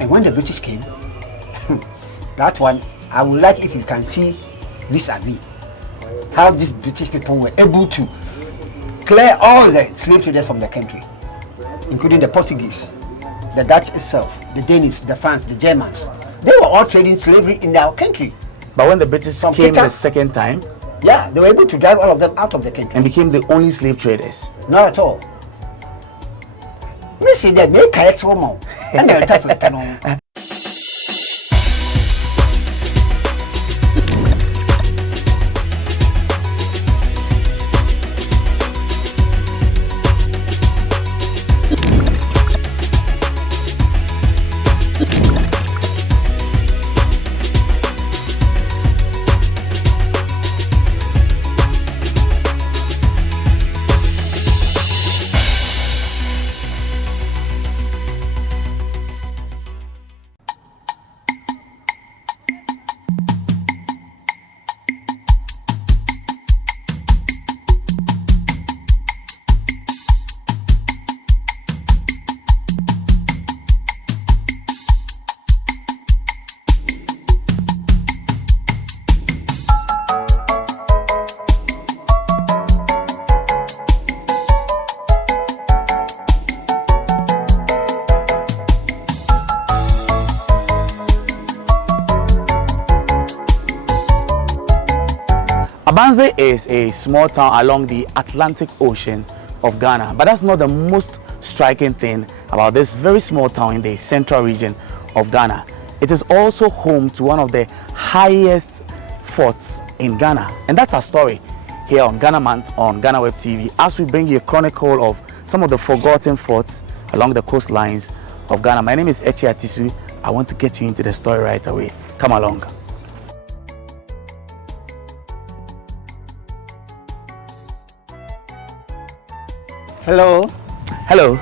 And when the British came, that one, I would like if you can see vis-a-vis how these British people were able to clear all the slave traders from the country, including the Portuguese, the Dutch itself, the Danish, the French, the Germans. They were all trading slavery in our country. But when the British came the second time, yeah, they were able to drive all of them out of the country and became the only slave traders. Not at all. We see that make it so more, and they're tough. Abanze is a small town along the Atlantic Ocean of Ghana, but that's not the most striking thing about this very small town in the central region of Ghana. It is also home to one of the highest forts in Ghana, and that's our story here on Ghana Month on GhanaWeb TV, as we bring you a chronicle of some of the forgotten forts along the coastlines of Ghana. My name is Echi Atisu. I want to get you into the story right away. Come along. Hello. Hello.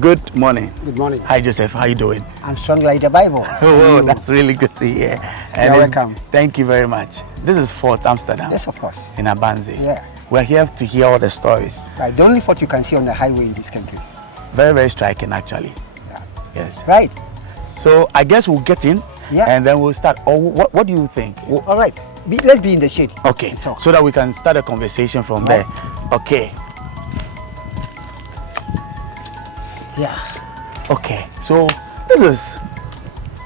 Good morning. Good morning. Hi, Joseph. How you doing? I'm strong like the Bible. Oh, that's really good to hear. And you're welcome. Thank you very much. This is Fort Amsterdam. Yes, of course. In Abanze. Yeah. We're here to hear all the stories. Right. The only fort you can see on the highway in this country. Very, very striking, actually. Yeah. Yes. Right. So I guess we'll get in. Yeah. And then we'll start. Oh, what do you think? All right. Let's be in the shade. Okay. So that we can start a conversation from there. Okay. Yeah. Okay, so this is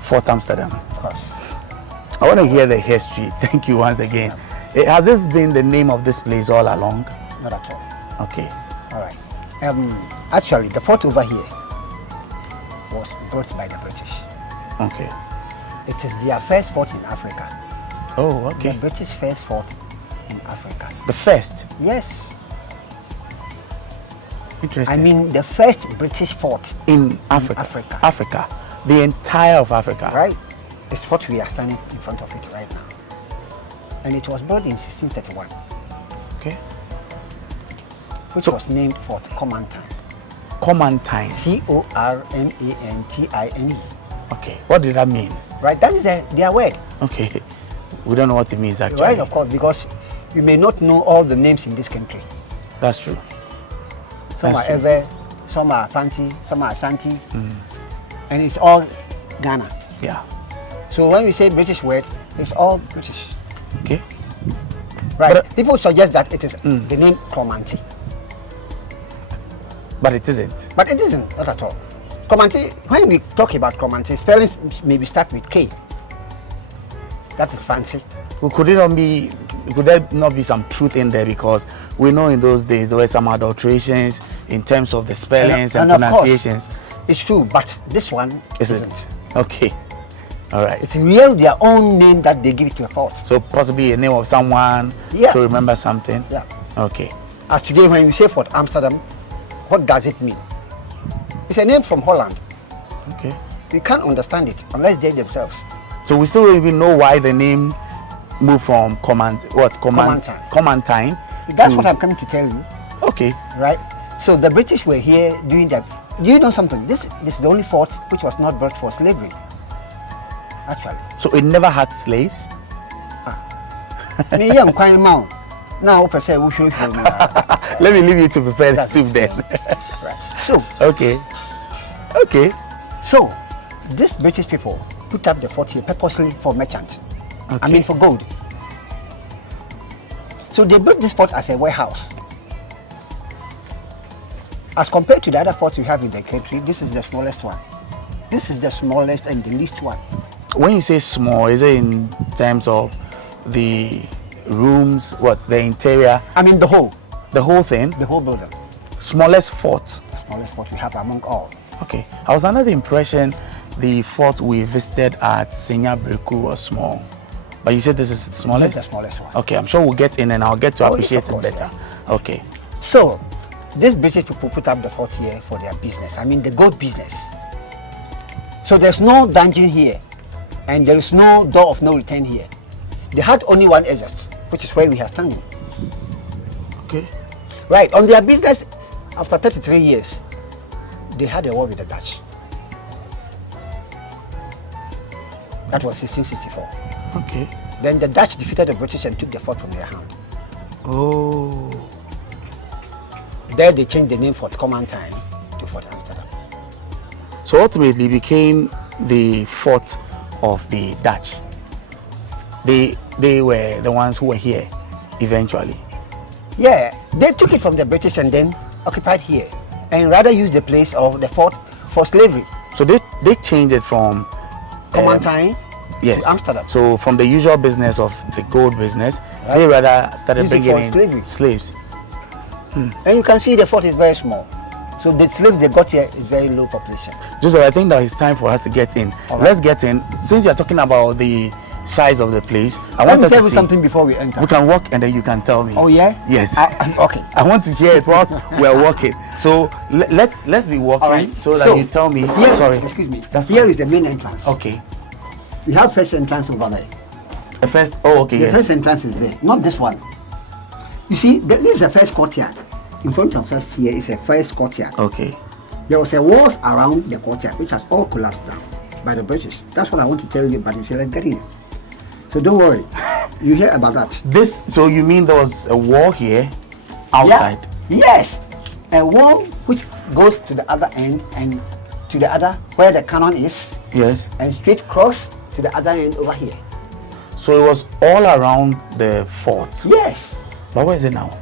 Fort Amsterdam. Of course. I want to hear the history. Thank you once again. Has this been the name of this place all along? Not at all. Okay. All right. Actually, the fort over here was built by the British. Okay. It is their first fort in Africa. Oh, okay. The British first fort in Africa. The first? Yes. Interesting. I mean, the first British port in Africa. Africa. The entire of Africa. Right. It's what we are standing in front of it right now. And it was built in 1631. Okay. Which was named Fort Cormantine. Cormantine. C-O-R-M-A-N-T-I-N-E. Okay. What did that mean? Right. That is their word. Okay. We don't know what it means actually. Right, of course, because you may not know all the names in this country. That's true. Some are Ewe, some are Fanti, some are Santi, and it's all Ghana. Yeah. So when we say British word, it's all British. Okay. Right. But, people suggest that it is the name Cromanti. But it isn't. But it isn't, not at all. Cromanti, when we talk about Cromanti, spellings maybe start with K. That is fancy. Could there not be some truth in there, because we know in those days there were some adulterations in terms of the spellings and pronunciations. Of course, it's true, but this one isn't. Okay. All right. It's real their own name that they give it to a fort. So possibly a name of someone to remember something. Yeah. Okay. As today, when we say Fort Amsterdam, what does it mean? It's a name from Holland. Okay. We can't understand it unless they themselves. So we still don't even know why the name moved from Cormantine. That's what I'm coming to tell you. Okay. Right? So the British were here doing that. Do you know something? This is the only fort which was not built for slavery. Actually. So it never had slaves? Now, per se, we should let me leave you to prepare the soup then. Right. So. Okay. Okay. So, these British people put up the fort here purposely for merchants. Okay. I mean for gold. So they built this fort as a warehouse. As compared to the other forts we have in the country, this is the smallest one. This is the smallest and the least one. When you say small, is it in terms of the rooms, what, the interior? I mean the whole thing? The whole building. Smallest fort? The smallest fort we have among all. Okay. I was under the impression the fort we visited at Senya Breku was small. But you said this is the smallest? This is the smallest one. Okay, I'm sure we'll get in and I'll get to appreciate yes, it better. Yeah. Okay. So, these British people put up the fort here for their business. I mean the gold business. So there's no dungeon here. And there is no door of no return here. They had only one exit, which is where we are standing. Okay. Right, on their business, after 33 years, they had a war with the Dutch. That was 1664. Okay. Then the Dutch defeated the British and took the fort from their hand. Oh. There they changed the name Fort Commandant to Fort Amsterdam. So ultimately it became the fort of the Dutch. They were the ones who were here eventually. Yeah, they took it from the British and then occupied here, and rather used the place of the fort for slavery. So they changed it from Commandant yes, to Amsterdam. So from the usual business of the gold business, right, they rather started bringing in slaves. And you can see the fort is very small. So the slaves they got here is very low population. Joseph, I think that it's time for us to get in. Right. Let's get in. Since you're talking about the size of the place, I Let want me us tell to you see. something before we enter. We can walk and then you can tell me. Oh yeah? Yes. Okay. I want to hear it whilst we're walking. So let's be walking. All right. So that you tell me. Here, Sorry. Excuse me. That's Here fine. is the main entrance. Okay. We have first entrance over there. The first. Oh, okay. The Yes. first entrance is there, not this one. You see, this is the first courtyard. In front of us here is a first courtyard. Okay. There was a walls around the courtyard which has all collapsed down by the British. That's what I want to tell you, but you say let's get in. So don't worry. You hear about that. This. So you mean there was a wall here, outside? Yeah. Yes. A wall which goes to the other end and to the other where the cannon is. Yes. And straight cross to the other end over here. So it was all around the fort. Yes. But where is it now?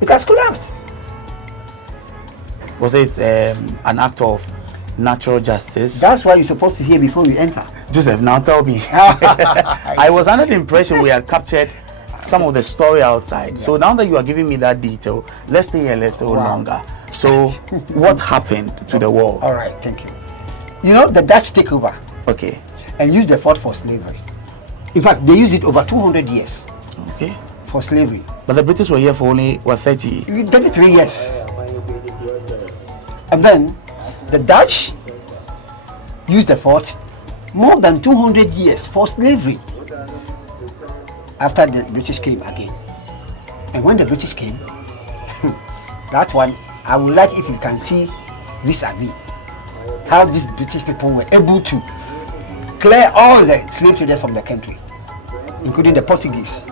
It has collapsed. Was it an act of natural justice? That's why you're supposed to hear before you enter. Joseph, now tell me. I was under the impression we had captured some of the story outside. Yeah. So now that you are giving me that detail, let's stay a little longer. So what happened to the wall? All right, thank you. You know, the Dutch take over. Okay. And use the fort for slavery. In fact, they used it over 200 years. Okay. For slavery. But the British were here for only, what, 33 years. And then the Dutch used the fort more than 200 years for slavery after the British came again. And when the British came, that one, I would like if you can see vis-a-vis how these British people were able to clear all the slave traders from the country, including the Portuguese,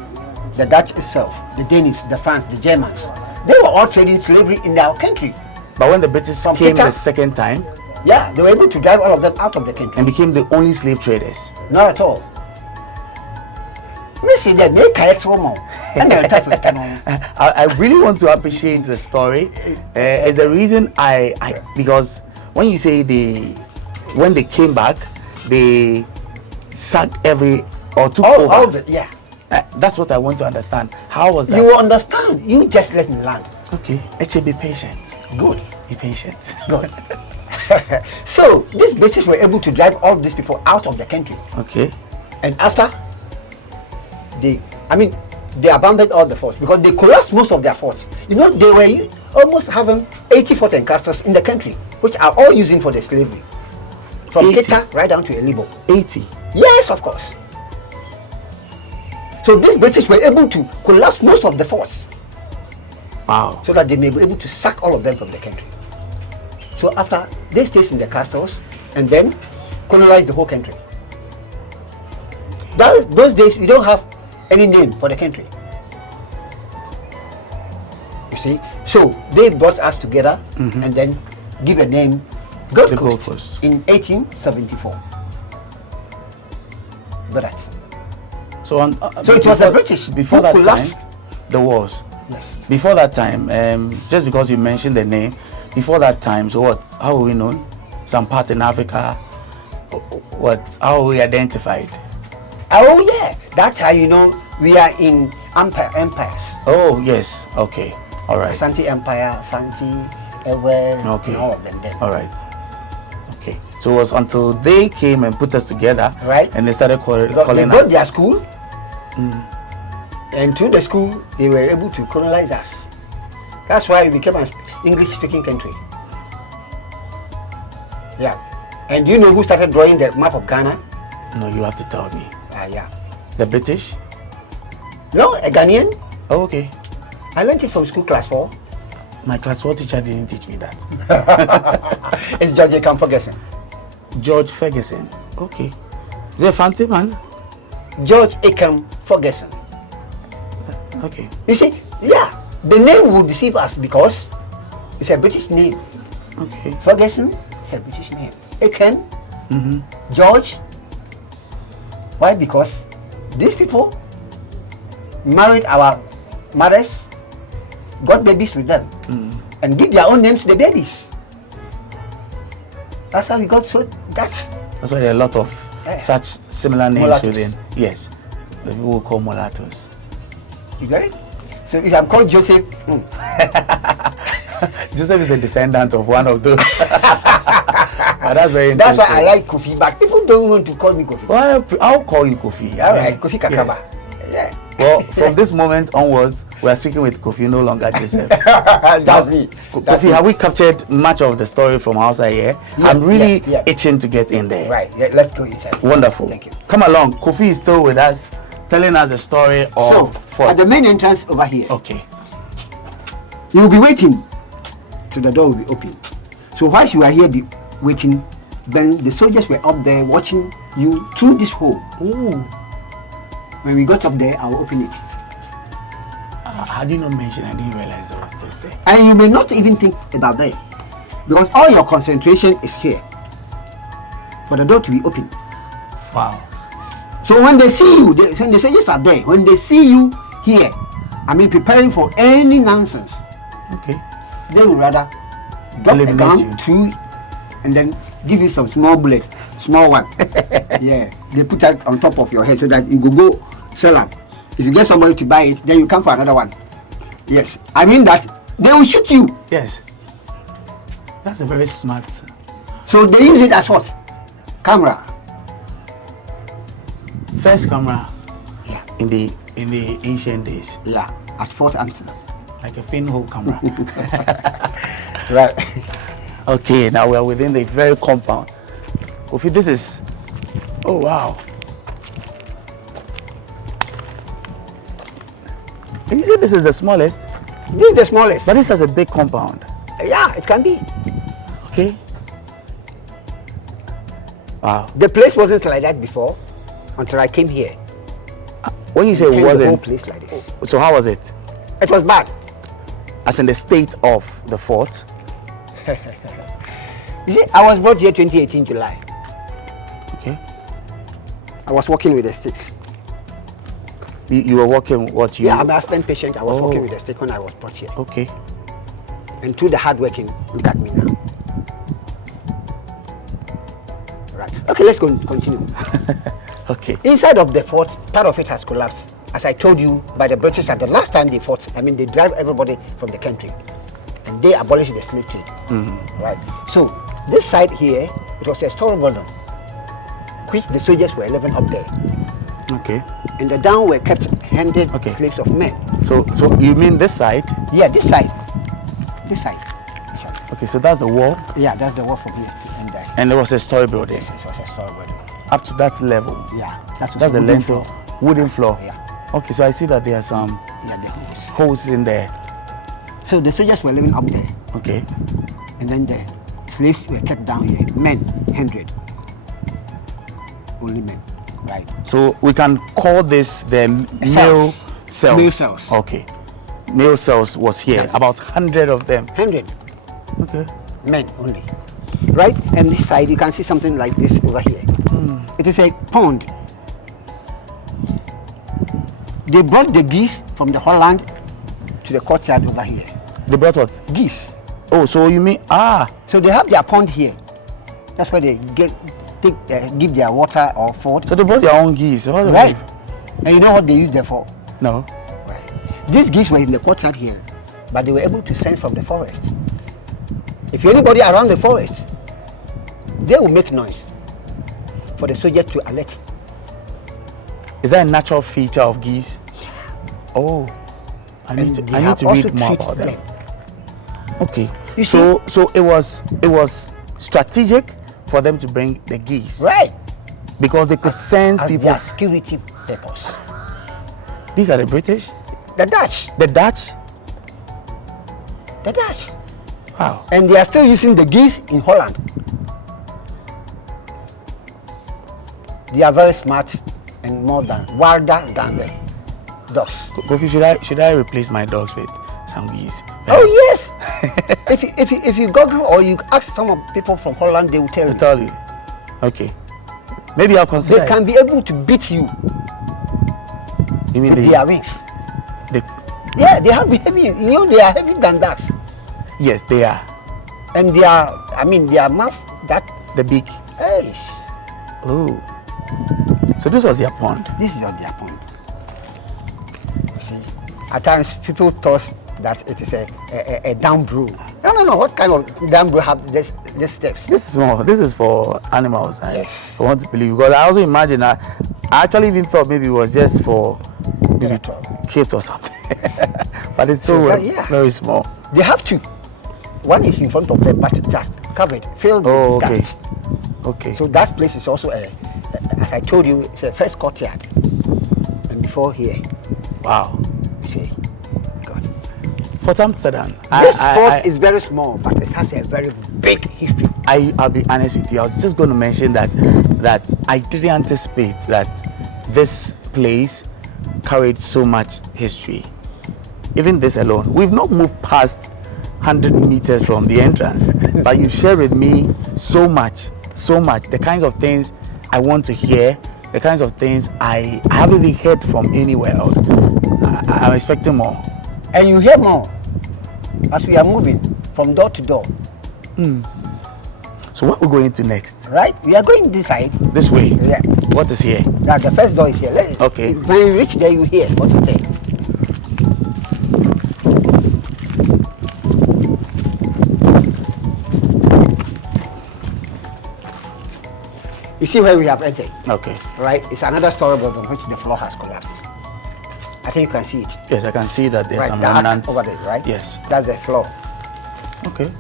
the Dutch itself, the Danish, the French, the Germans. They were all trading slavery in our country. But when the British came the second time, yeah, they were able to drive all of them out of the country. And became the only slave traders? Not at all. I really want to appreciate the story. It's the reason because when you say when they came back, they sacked took over. Yeah. That's what I want to understand. How was that? You will understand. You just let me land. Okay. Be patient. Good. Be patient. Good. So these British were able to drive all these people out of the country. Okay. And after they abandoned all the forts because they collapsed most of their forts. You know, they were almost having 80 forts and castles in the country, which are all using for the slavery. From Keita right down to Elibo. 80? Yes, of course. So these British were able to collapse most of the forts. Wow. So that they may be able to sack all of them from the country. So after, they stayed in the castles and then colonized the whole country. Those days, we don't have any name for the country. You see? So they brought us together and then give a name Gold Coast in 1874. But that's so it was the British before that collapsed. time. The wars. Yes. Before that time, just because you mentioned the name, before that time, so what? How were we known? Some parts in Africa. What? How were we identified? Oh yeah, that's how you know we are in empires. Oh yes. Okay. All right. Asante Empire, Fanti, Ewe, Okay. and all of them there. All right. Okay. So it was until they came and put us together, right? And they started Because calling they us. got their school, and through the school they were able to colonize us. That's why we became an English-speaking country. Yeah. And do you know who started drawing the map of Ghana? No, you have to tell me. Yeah. The British? No, a Ghanaian. Oh, okay. I learned it from school class 4. My class 4 teacher didn't teach me that. It's George A. Ferguson. George Ferguson. Okay. Is it a fancy man? George A. Ferguson. Okay. You see, yeah, the name will deceive us because it's a British name. Okay. Ferguson, it's a British name. Aiken, George. Why? Because these people married our mothers, got babies with them, and give their own names to the babies. That's how we got. So that's why there are a lot of such similar names mulattoes. within. Yes. The people will call mulattoes. You got it? So if I'm called Joseph, Joseph is a descendant of one of those. That's very that's interesting. why I like Kofi, but people don't want to call me Kofi. Well, I'll call you Kofi. All right, Kofi Kakaba. Yes. Yeah. Well, from this moment onwards, we are speaking with Kofi, no longer Joseph. That's me. Kofi, have we captured much of the story from outside here? Yeah, I'm really yeah. itching to get in there. Right, yeah, let's go inside. Wonderful. Thank you. Come along. Kofi is still with us, telling us the story of So, Fort. at the main entrance over here, Okay. you will be waiting till the door will be open. So whilst you are here waiting, then the soldiers were up there watching you through this hole. Ooh. When we got up there, I will open it. How do you not mention? I didn't realize there was this there. And you may not even think about that, because all your concentration is here for the door to be open. Wow. So when they see you, when the soldiers are there, when they see you here, I mean preparing for any nonsense, Okay. they would rather drop a Eliminate gun you. through and then give you some small bullets, small one. Yeah, they put that on top of your head so that you go sell them. If you get somebody to buy it, then you come for another one. Yes, I mean that they will shoot you. Yes. That's a very smart. So they use it as what? Camera. First camera. Yeah. In the ancient days, Yeah, at Fort Amsterdam. like a pinhole camera. Right. Okay, now we are within the very compound. Kofi, this is. Oh wow. And you said this is the smallest, This is the smallest. but this has a big compound. Yeah, it can be. Okay. Wow. The place wasn't like that before until I came here. When you say it Came the whole wasn't, place like this. so how was it? It was bad. As in the state of the fort? You see, I was brought here 2018 July. Okay. I was working with the sticks. You were working what you? Yeah, I'm an asthma patient. I was Oh. working with the stick when I was brought here. Okay. And through the hard working, look at me now. Right. Okay, let's go continue. Okay. Inside of the fort, part of it has collapsed. As I told you, by the British at the last time they fought, I mean, they drive everybody from the country. And they abolished the slave trade. Right. So, this side here, it was a store building, which the soldiers were living up there. Okay. And the down were kept handed Okay. slaves of men. So you mean this side? Yeah, this side. This side. Sorry. Okay, so that's the wall, Yeah, that's the wall from here to end there. and there was a story building Yes, it was a store building. up to that level. Yeah, that's That's the wooden length floor. of wooden floor. Yeah, Okay, so I see that there are some yeah, the holes. holes in there. So the soldiers were living up there, Okay. and then the slaves were kept down here. Men, 100. Only men. Right. So we can call this the male Cells. cells. Male cells. Okay. Male cells was here, Yes. about 100 of them. 100 Okay. men only. right? And this side, you can see something like this over here. It is a pond. They brought the geese from the Holland to the courtyard over here. They brought what? Geese. Oh, so you mean, So they have their pond here. That's where they give their water or food. so they brought their own geese. What Right. And you know what they use them for? No. Right. These geese were in the courtyard here, but they were able to sense from the forest. If anybody around the forest, they will make noise for the soldiers to alert. Is that a natural feature of geese? Oh, I need to read more about them. Okay. You so it was strategic for them to bring the geese. Right. Because they could sense As people. their security purpose. These are the British? The Dutch. The Dutch? The Dutch. Wow. And they are still using the geese in Holland. They are very smart and wilder than the dogs. Kofi, should I replace my dogs with some geese? Oh yes. if you Google or you ask some of people from Holland, they will tell you. Okay. Maybe I'll consider. They can be able to beat you. You mean with their wings? Yeah, they have heavy. You know, they are heavy than ducks. Yes, they are. And they are. I mean, their mouth the beak. Hey. Oh. So this was their pond. This is their pond. You see, at times people thought that it is a dam brew. No. What kind of dam brew have these steps? This is small. This is for animals. Yes. I want to believe, because I also imagine I actually even thought maybe it was just for maybe kids or something. But it's still very small. They have two. One is in front of them, but just covered, filled with dust. Okay. So that place is also as I told you, it's a first courtyard. And before here. Wow. You see. God. Fort Amsterdam. This fort is very small, but it has a very big history. I'll be honest with you. I was just going to mention that I didn't anticipate that this place carried so much history. Even this alone. We've not moved past 100 meters from the entrance, but you share with me so much, the kinds of things I want to hear, the kinds of things I haven't even heard from anywhere else. I'm expecting more. And you hear more as we are moving from door to door. So what we're going to next? Right? We are going this side. This way? Yeah. What is here? Now the first door is here. Okay. When you reach there, you hear what is there. You see where we have entered? Okay. Right? It's another story building which the floor has collapsed. I think you can see it. Yes, I can see that there's some the remnants over there, right? Yes. That's the floor. Okay.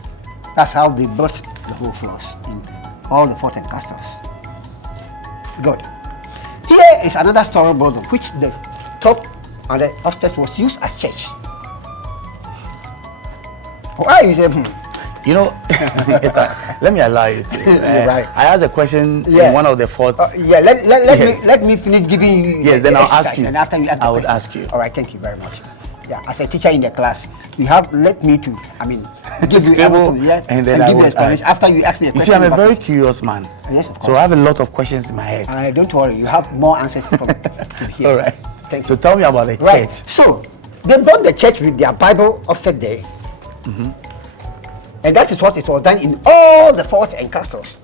That's how they built the whole floors in all the forts and castles. Good. Here is another story building which the top and the upstairs was used as church. Why you say You know, let me allow you to. Right. I asked a question in one of the forts. Let me finish giving you then I'll ask you. And after you ask I would ask you. All right, thank you very much. Yeah, as a teacher in the class, you have let me to, give you everything, and then give I you would explanation after you ask me a question. You see, I'm a very curious man. Yes, of course. So I have a lot of questions in my head. Don't worry, you have more answers from here. All right. Thank you. So tell me about the Right. church. So they built the church with their Bible upset there. And that is what it was done in all the forts and castles,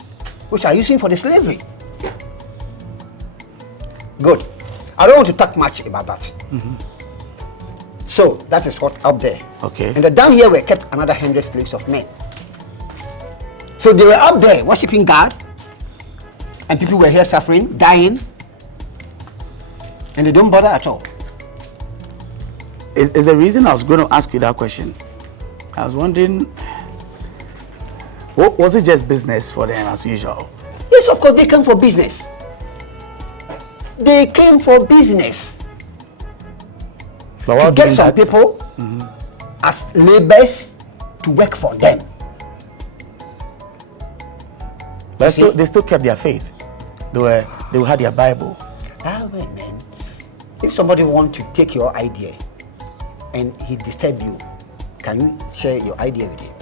which are using for the slavery. Good. I don't want to talk much about that. So that is what up there. Okay. And down here were kept another 100 slaves of men. So they were up there worshiping God, and people were here suffering, dying, and they don't bother at all. Is the reason I was going to ask you that question. I was wondering, was it just business for them as usual? Yes, of course, they came for business. They came for business. But to get some people as laborers to work for them. But they still kept their faith. They had their Bible. Well, man, if somebody wants to take your idea and he disturb you, can you share your idea with him?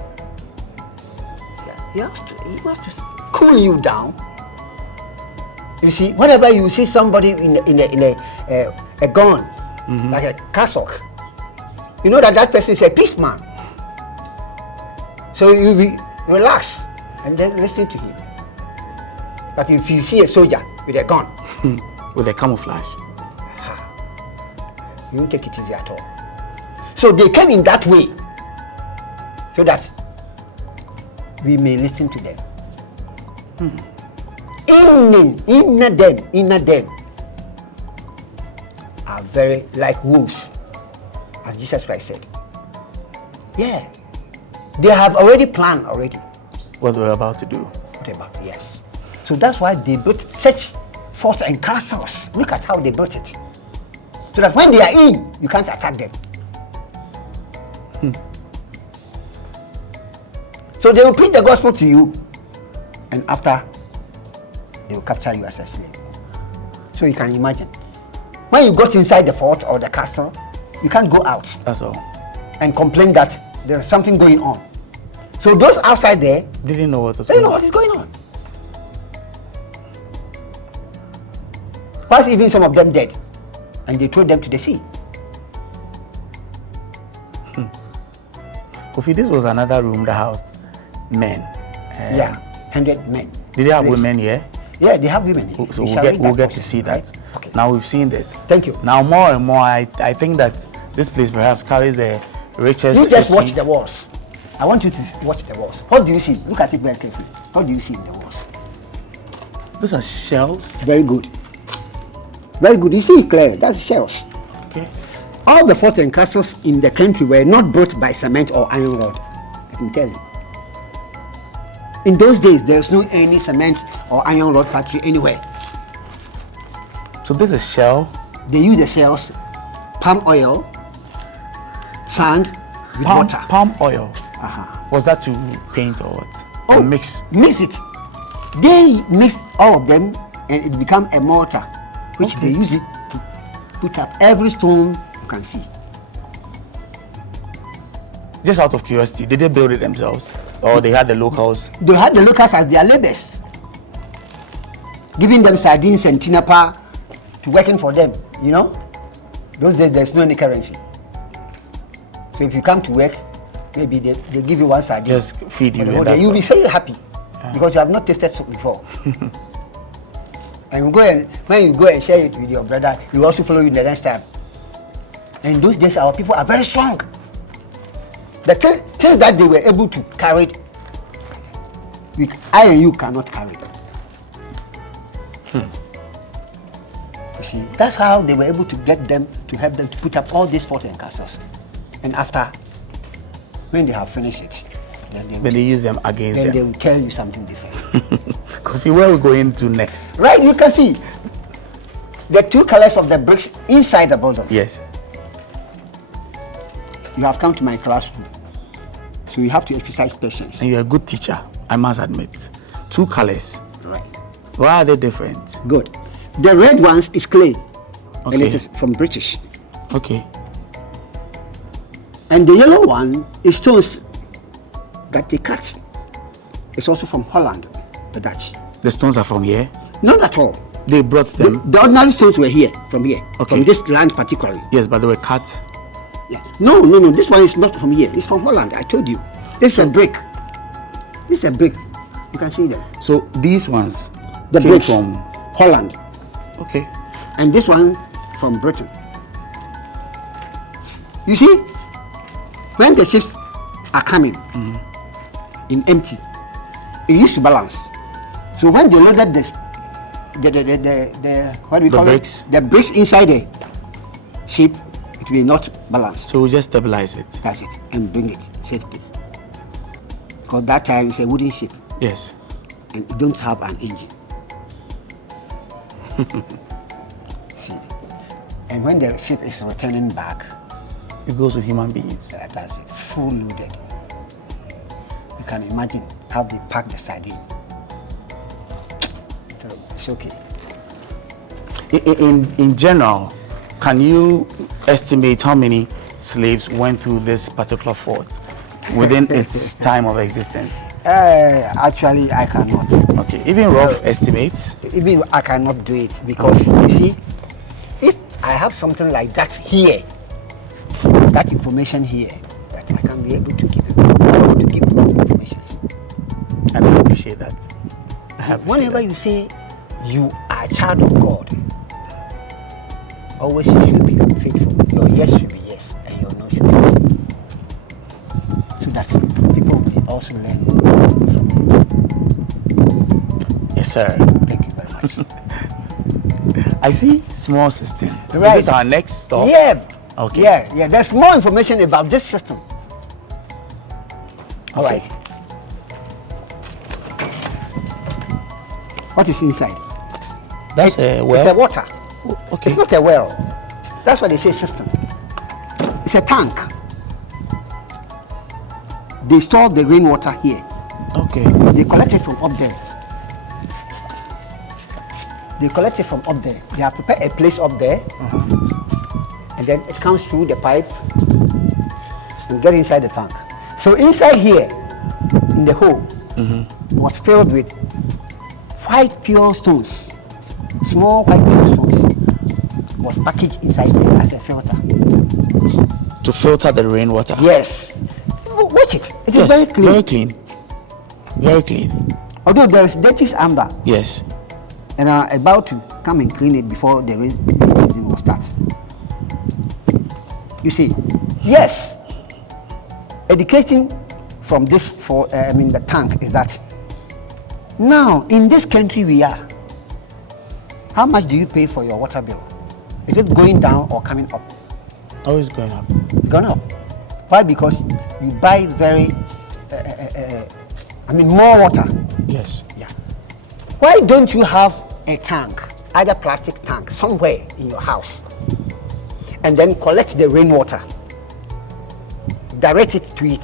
Yeah. he wants to cool you down. You see, whenever you see somebody in a gun, like a cassock, you know that person is a peaceman. So you be relax and then listen to him. But if you see a soldier with a gun, with a camouflage, you won't take it easy at all. So they came in that way, so that we may listen to them. Inner them are very like wolves, as Jesus Christ said. Yeah, they have already planned what they were about to do. Yes. So that's why they built such forts and castles. Look at how they built it, so that when they are in, you can't attack them. So they will preach the gospel to you, and after they will capture you as a slave. So you can imagine, when you got inside the fort or the castle, you can't go out. That's all. And complain that there's something going on. So those outside there, they didn't know what was they going know on. what is going on. Plus, even some of them dead, and they threw them to the sea. Kofi, this was another room that housed men. Yeah, 100 men. Did they have Slaves. women here? Yeah, they have women. So we'll get to see that. Right? Okay. Now we've seen this. Thank you. Now more and more, I think that this place perhaps carries the richest. You just watch history. the walls. I want you to watch the walls. What do you see? Look at it very carefully. What do you see in the walls? Those are shells. Very good. Very good. You see it clear. That's shells. Okay. All the forts and castles in the country were not built by cement or iron rod. I can tell you. In those days, there's no any cement or iron rod factory anywhere. So this is shell. They use the shells, palm oil, sand with water. Palm oil. Was that to paint or what? Or mix? Mix it. They mix all of them and it become a mortar, which they use it to put up every stone you can see. Just out of curiosity, did they build it themselves? Or they had the locals? They had the locals as their laborers, giving them sardines and tinapa to working for them, you know? Those days there's no any currency. So if you come to work, maybe they give you one sardine. Just feed you. And you'll be very happy because you have not tasted soup before. And when you go and share it with your brother, he will also follow you the next time. And in those days, our people are very strong. The things that they were able to carry, I and you cannot carry. You see, that's how they were able to get them to help them to put up all these forts and castles. And after, when they have finished it, then they use them against them. Then they will tell you something different. Kofi, where are we going to next? Right, you can see the two colors of the bricks inside the building. Yes. You have come to my classroom, so you have to exercise patience. And you're a good teacher, I must admit. Two colors. Right. Why are they different? Good. The red ones is clay, Okay. and it is from British. Okay. And the yellow one is stones that they cut. It's also from Holland, the Dutch. The stones are from here? Not at all. They brought them? The ordinary stones were here, from here, Okay. from this land particularly. Yes, but they were cut. Yeah. No, this one is not from here. It's from Holland, I told you. This is a brick. This is a brick. You can see them. So these ones The came bricks from Holland. Okay. And this one from Britain. You see, when the ships are coming in empty, it used to balance. So when they loaded this, the what do we call bricks? it? The bricks inside the ship, it will not balance. So we just stabilize it. That's it, and bring it safely. Because that time it's a wooden ship Yes. and it don't have an engine. See, and when the ship is returning back, It goes with human beings. that's it, full loaded. You can imagine how they pack the sardine. It's okay. In general, can you estimate how many slaves went through this particular fort? within its time of existence? Actually, I cannot. Okay, even rough estimates? Even I cannot do it because, you see, if I have something like that here, that information here, that I can be able to give wrong information. And I appreciate that. Whenever you say you are a child of God, always you should be faithful. Your yes should be yes, and your no should be no. So that people will also learn from you. Yes, sir. Thank you very much. I see small system. Right. Is this our next stop? Yeah. Okay. Yeah. There's more information about this system. All right. What is inside? That's a well. It's a water. Okay. It's not a well. That's why they say system. It's a tank. They store the rainwater here. Okay. They collect it from up there. They have prepared a place up there, and then it comes through the pipe and get inside the tank. So inside here, in the hole, was filled with white pure stones. Small white pure stones was packaged inside there as a filter. To filter the rainwater? Yes. Watch it. It is very clean. Very clean. Very clean. Although there is dirty amber. Yes. And I'm about to come and clean it before the rain season will start. You see, yes, educating from this the tank is that now in this country we are, how much do you pay for your water bill? Is it going down or coming up? Always going up. Going up. Why? Because you buy very, more water. Yes. Yeah. Why don't you have a tank, either plastic tank, somewhere in your house, and then collect the rainwater, direct it to it,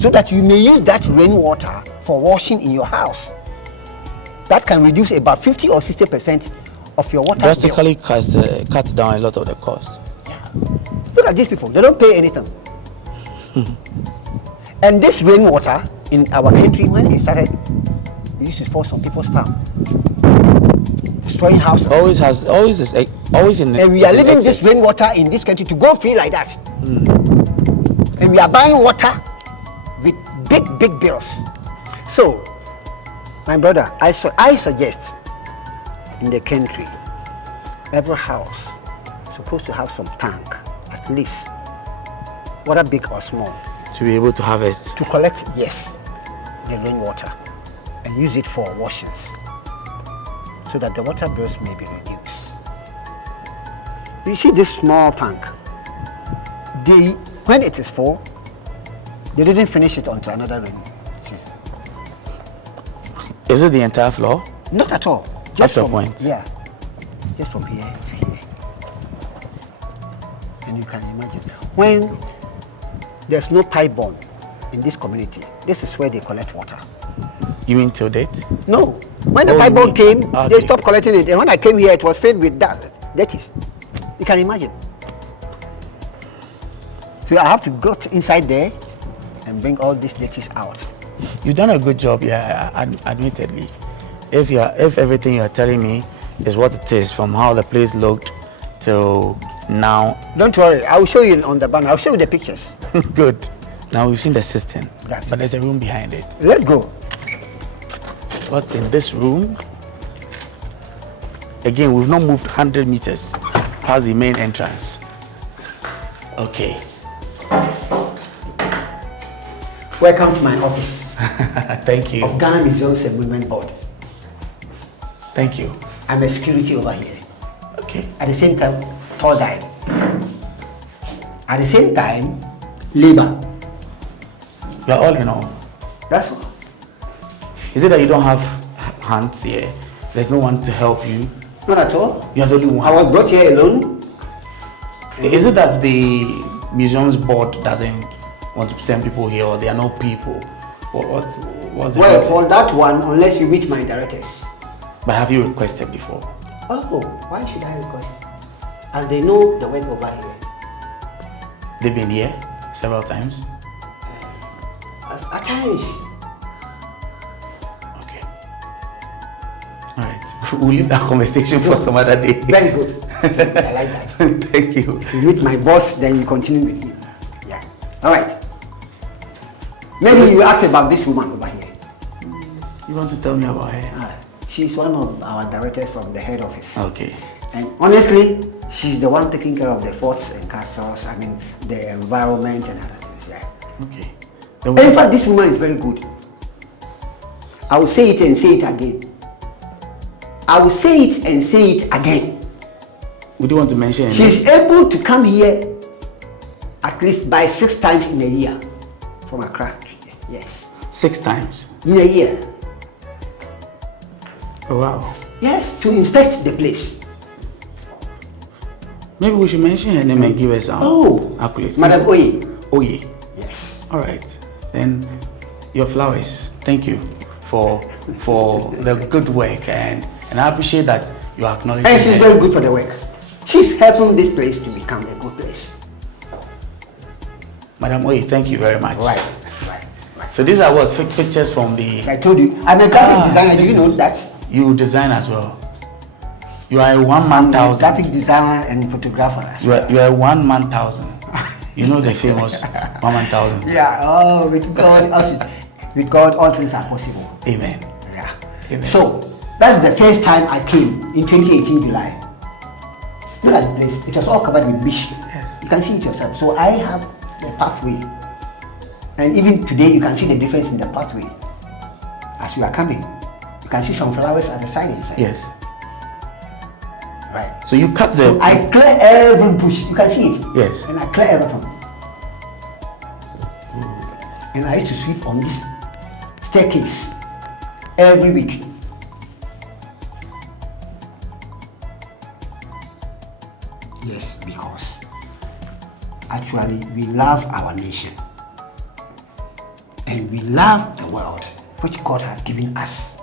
so that you may use that rainwater for washing in your house? That can reduce about 50 or 60% of your water drastically cuts down a lot of the cost. Yeah. Look at these people, they don't pay anything. And this rainwater in our country, when it started, it used to fall on people's farm, destroying houses. Always in. And we are leaving this rainwater in this country to go free like that. And we are buying water with big bills. So, my brother, I suggest in the country, every house is supposed to have some tank, at least, whether big or small, to be able to harvest. to collect, yes, the rainwater and use it for washings, so that the water bills may be reduced. You see this small tank, when it is full, they didn't finish it until another rain season. Is it the entire floor? Not at all. Just a point. Yeah. Just from here to here. And you can imagine, when there's no pipe bomb in this community, this is where they collect water. You mean till date? No. When the pipe bomb came, they stopped collecting it. And when I came here, it was filled with dirties. You can imagine. So I have to go inside there and bring all these dirties out. You've done a good job, yeah, admittedly. If everything you're telling me is what it is, from how the place looked till now. Don't worry, I will show you on the banner. I'll show you the pictures. Good. Now we've seen the system, That's but it. there's a room behind it. Let's go. What's in this room? Again, we've not moved 100 meters past the main entrance. Okay. Welcome to my office. Thank you. Of Ghana Museums and Movement Board. Thank you. I'm a security over here. Okay. At the same time, tour guide. At the same time, labor. You're all in all. That's all. Is it that you don't have hands here? There's no one to help you? Not at all. You're the only one. I was brought here alone. Is it that the museum's board doesn't want to send people here, or there are no people? What's the Well, reason? for that one, unless you meet my directors. But have you requested before? Oh, why should I request? As they know the work over here. They've been here several times. At times. Okay. All right. We'll leave that conversation for some other day. Very good. I like that. Thank you. You meet my boss, then you continue with me. Yeah. All right. Maybe you ask about this woman over here. You want to tell me about her? She's one of our directors from the head office. Okay. And honestly, she's the one taking care of the forts and castles, I mean, the environment and other things, yeah. Okay. In fact, this woman is very good. I will say it and say it again. I will say it and say it again. Would you want to mention her name? She's able to come here at least by 6 times in a year from Accra. Yes. 6 times? In a year. Oh, wow. Yes, to inspect the place. Maybe we should mention her name and give her some accolades. Madam Oye. Oye. Yes. All right. Then your flowers. Thank you for the good work, and I appreciate that you acknowledge. And she's very good for the work. She's helping this place to become a good place. Madam Oye, thank you very much. Right. So these are what? Fake pictures from the... I told you, I'm a graphic designer. Do you know that? You design as well. You are a one-man thousand. Graphic designer and photographer. You are a one-man thousand. You know the famous 1,000. Yeah. Oh, with God, all things are possible. Amen. Yeah. Amen. So that's the first time I came in 2018 July. Look at the place. It was all covered with bush. Yes. You can see it yourself. So I have the pathway, and even today you can see the difference in the pathway. As we are coming, you can see some flowers at the side inside. Yes. Right. So you cut the... I clear every bush. You can see it. Yes. And I clear everything. And I used to sweep on this staircase every week. Yes, because actually we love our nation. And we love the world which God has given us.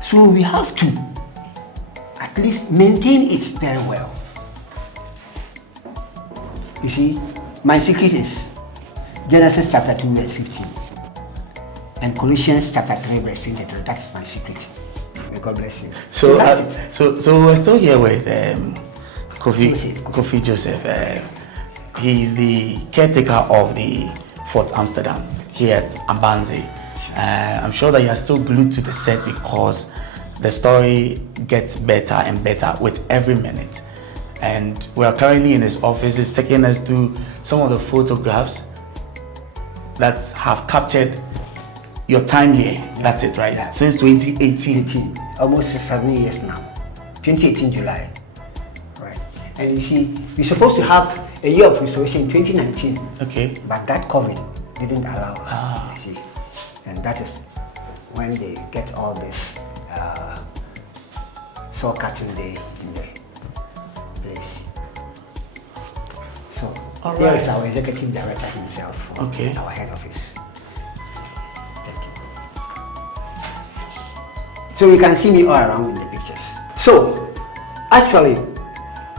So we have to at least maintain it very well. You see, my secret is Genesis chapter 2 verse 15 and Colossians chapter 3 verse 23. That is my secret. May God bless you. So we're still here with Kofi Joseph. He is the caretaker of the Fort Amsterdam here at Ambanze. I'm sure that you are still glued to the set because the story gets better and better with every minute. And we are currently in his office. He's taking us to some of the photographs that have captured your time here. That's it, right? Yeah. Since 2018. Almost 7 years now. 2018 July. Right. And you see, we're supposed to have a year of restoration in 2019. Okay. But that COVID didn't allow us. You see. And that is when they get all this saw cutting day in the place. So there is our executive director himself from our head office. Thank you. So you can see me all around in the pictures. So actually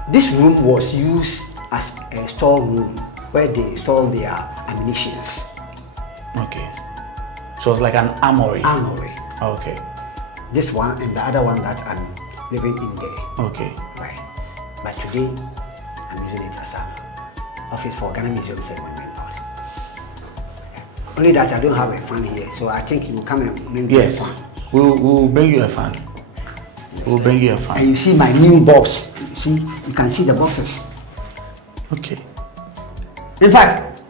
this room was used as a storeroom where they store their ammunitions. Okay. So it's like an armory. Armory. Okay. This one and the other one that I'm living in there. Okay. Right. But today, I'm using it as an office for Ghana Museum Ceremony Board. Only that I don't have a fan here, so I think you will come and bring me a fan. We'll bring you a fan. Yes, we'll bring you a fan. And you see my new box. You see, you can see the boxes. Okay. In fact,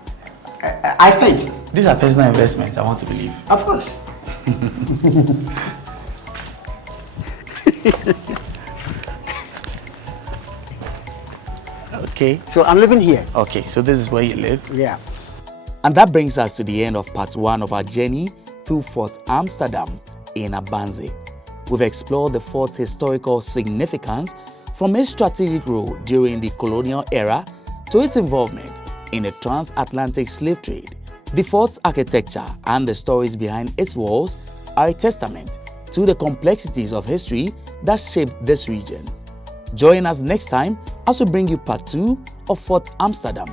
I spent. These are personal investments, I want to believe. Of course. Okay. So I'm living here. Okay, so this is where you live? Yeah. And that brings us to the end of part 1 of our journey through Fort Amsterdam in Ambanze. We've explored the fort's historical significance from its strategic role during the colonial era to its involvement in the transatlantic slave trade. The fort's architecture and the stories behind its walls are a testament to the complexities of history that shaped this region. Join us next time as we bring you part 2 of Fort Amsterdam.